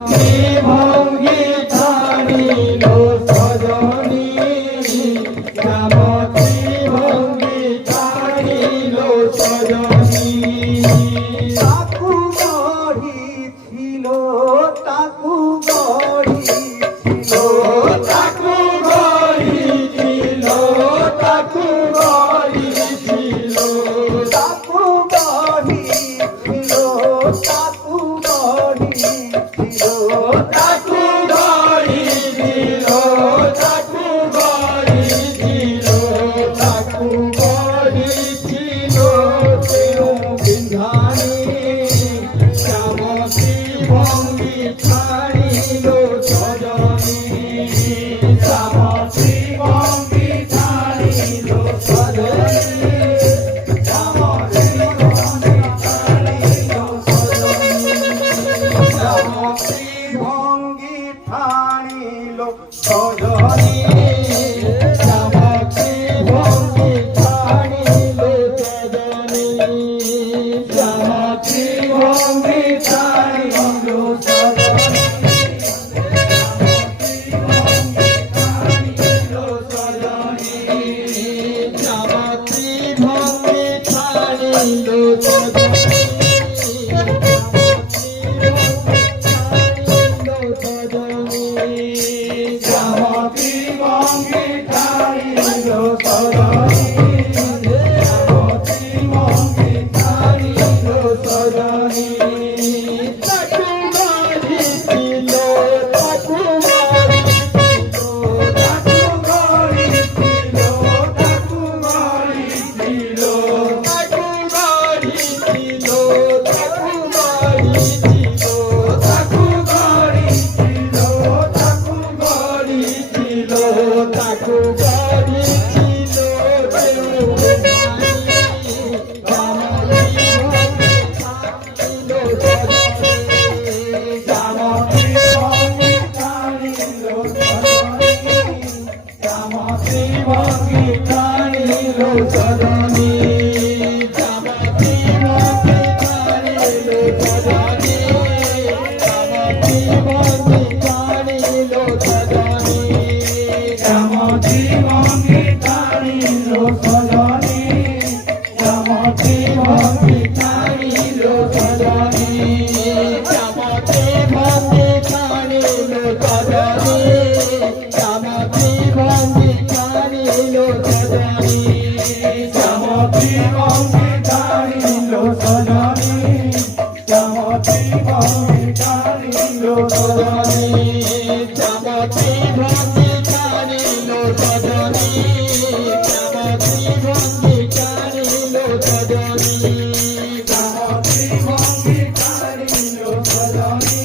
ভঙ্গি ছাড়িল সজনী শ্যামতী ভঙ্গি ছাড়িল সজনী তাকু গড়িছিল তাকু গড়িছিল তাকু গড়িছিল তাকু গড়িছিল তাকু গড়িছিল তাকু গড়িছিল তাকু গড়িছিল তাকু গড়িছিল তাকু গড়িছিল তেরু বিন্ধানী শ্যামতী ভঙ্গি ছাড়িল সজনী শ্যামতী ভঙ্গি ছাড়িল সজনী শ্যামতী ভঙ্গি ছাড়িল সজনী শ্যামতী ভঙ্গি ঠানিল সজনী শ্যামতী ভঙ্গি ছাড়িল সজনী শ্যামতী ভঙ্গি ছাড়িল সজনী শ্যামতী ভঙ্গি ছাড়িল সজনী শ্যামতী ভঙ্গি ছাড়িল সজনী শ্যামতী ভঙ্গি ছাড়িল সজনী তাকু গড়িছিল তাকু গড়িছিল তাকু গড়িছিল তাকু গড়িছিল তাকু গড়িছিল তাকু গড়িছিল তাকু গড়িছিল তাকু গড়িছিল তাকু গড়িছিল শ্যামতী ভঙ্গি ছাড়িল সজনী শ্যামতী ভঙ্গি ছাড়িল সজনী শ্যামতী ভঙ্গি ছাড়িল সজনী শ্যামতী ভঙ্গি ছাড়িল সজনী শ্যামতী ভঙ্গি ছাড়িল সজনী শ্যামতী ভঙ্গি ছাড়িল সজনী শ্যামতী ভঙ্গি ছাড়িল সজনী শ্যামতী ভঙ্গি ছাড়িল সজনী শ্যামতী ভঙ্গি ছাড়িল সজনী শ্যামতী ভঙ্গি ছাড়িল সজনী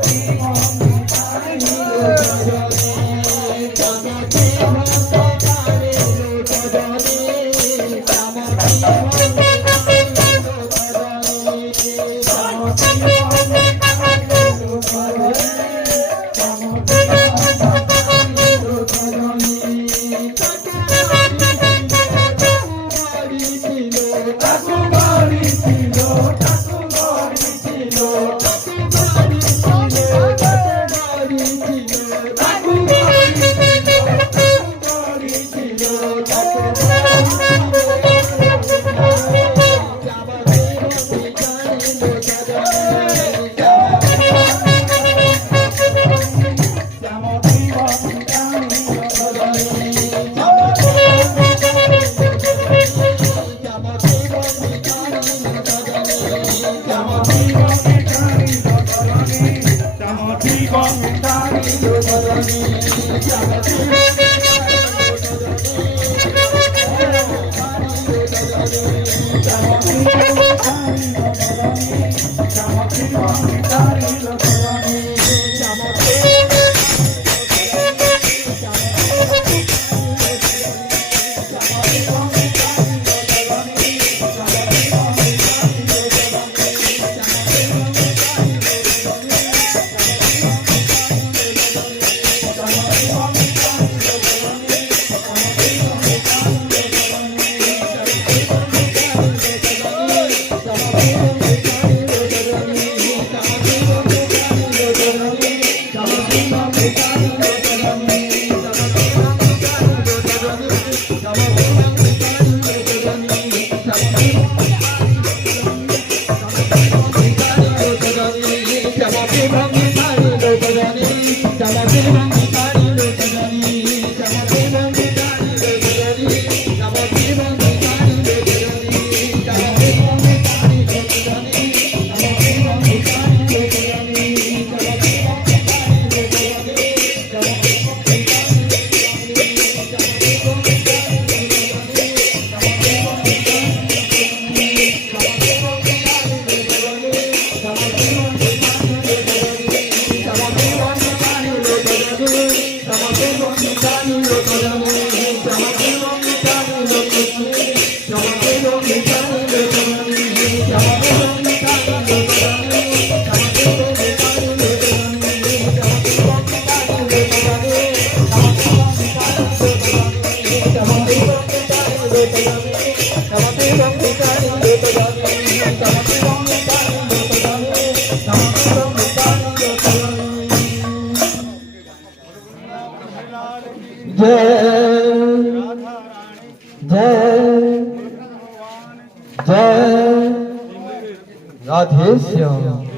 শ্যামতী ভঙ্গি ছাড়িল সজনী শ্যামতী ভঙ্গি ছাড়িল সজনী শ্যামতী ভঙ্গি ছাড়িল সজনী শ্যামতী ভঙ্গি ছাড়িল সজনী শ্যামতী ভঙ্গি ছাড়িল সজনী শ্যামতী જય રાધેશ્યામ.